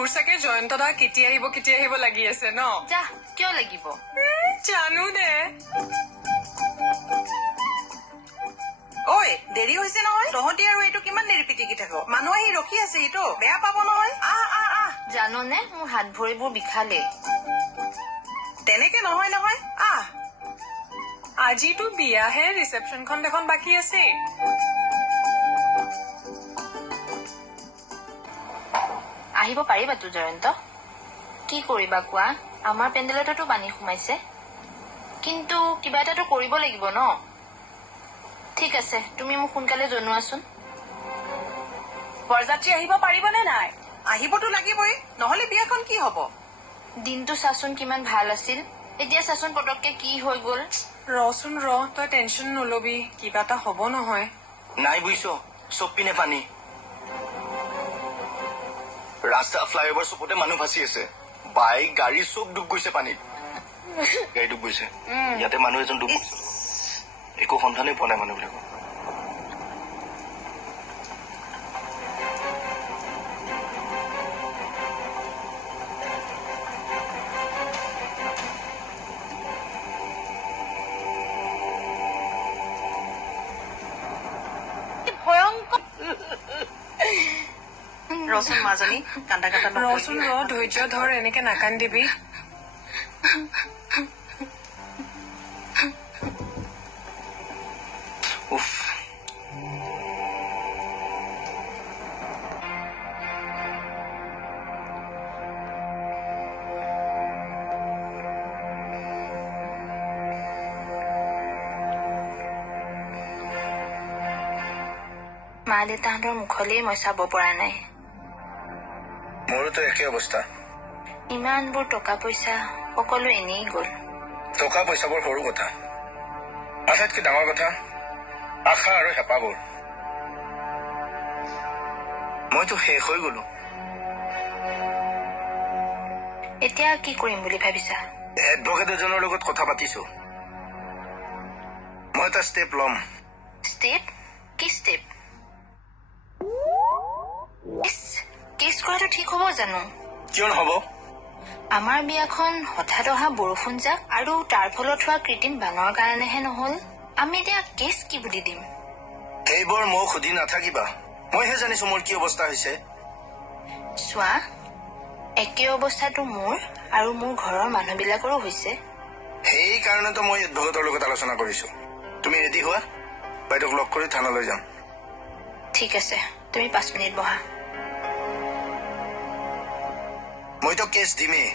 তোৰ চাগে জয়ন্ত দা কেতিয়া আহিব লাগি আছে ন যা কিয় লাগিব জানো দে ঐ দেৰি হৈছে নহয় তহঁতি আৰু এইটো কিমান দেৰি পিটিকি থাক মানুহ আহি ৰখি আছে এইটো বেয়া পাব নহয় আহ জাননে মোৰ হাত ভৰিবোৰ বিষালে তেনেকে নহয় নহয় আহ আজিতো বিয়াহে ৰিচেপশ্যনখন দেখোন বাকী আছে আহিব পাৰিবাতো জয়ন্ত কি কৰিবা কোৱা আমাৰ পেণ্ডেলতো পানী সোমাইছে কিন্তু কিবা এটাতো কৰিব লাগিব ন ঠিক আছে তুমি মোক সোনকালে জনোৱাচোন বৰযাত্ৰী আহিব পাৰিবনে নাই আহিবতো লাগিবই নহলে বিয়াখন কি হব দিনটো চাচোন কিমান ভাল আছিল এতিয়া চাচোন পটককে কি হৈ গল ৰচোন তই টেনচন নলবি কিবা এটা হব নহয় নাই বুজিছ চব পিনে পানী ৰাস্তা ফ্লাইঅভাৰ চবতে মানুহ ভাসি আছে বাইক গাড়ী চব ডুব গৈছে পানীত গাড়ী ডুব গৈছে ইয়াতে মানুহ এজন ডুব গৈছে একো সন্ধানেই পোৱা নাই মানুহবিলাকৰ ৰচোন মাজনী কান্দা কান্দা ৰচোন ধৈৰ্য ধৰ এনেকে নাকান্দিবি উফ মা দেউতাহঁতৰ মুখলেই মই চাব পৰা নাই মোৰোতো একে অৱস্থা ইমানবোৰ টকা পইচা সকলো এনেই গল টকা পইচাবোৰ সৰু কথা আটাইতকৈ ডাঙৰ কথা আশা আৰু হেঁপাহবোৰ মইতো শেষ হৈ গলো এতিয়া কি কৰিম বুলি ভাবিছা এডভকেট এজনৰ লগত কথা পাতিছো মই এটা ষ্টেপ ল'ম ষ্টেপ কি ষ্টেপ কেছ কৰাটো ঠিক হ'ব জানো কিয় নহব আমাৰ বিয়াখন হঠাৎ অহা বৰষুণ যাক আৰু তাৰ ফলত হোৱা কৃত্ৰিম বানৰ কাৰণেহে নহল আমি এতিয়া কেছ কি বুলি দিম সেইবোৰ মোক সুধি নাথাকিবা মইহে জানিছো মোৰ কি অৱস্থা হৈছে চোৱা একে অৱস্থাটো মোৰ আৰু মোৰ ঘৰৰ মানুহবিলাকৰো হৈছে সেইকাৰণেতো মই এডভকেটৰ লগত আলোচনা কৰিছো তুমি ৰেডি হোৱা বাইদেউক লগ কৰি থানালৈ যাম ঠিক আছে তুমি 5 মিনিট বহা মইতো কেছ দিমেই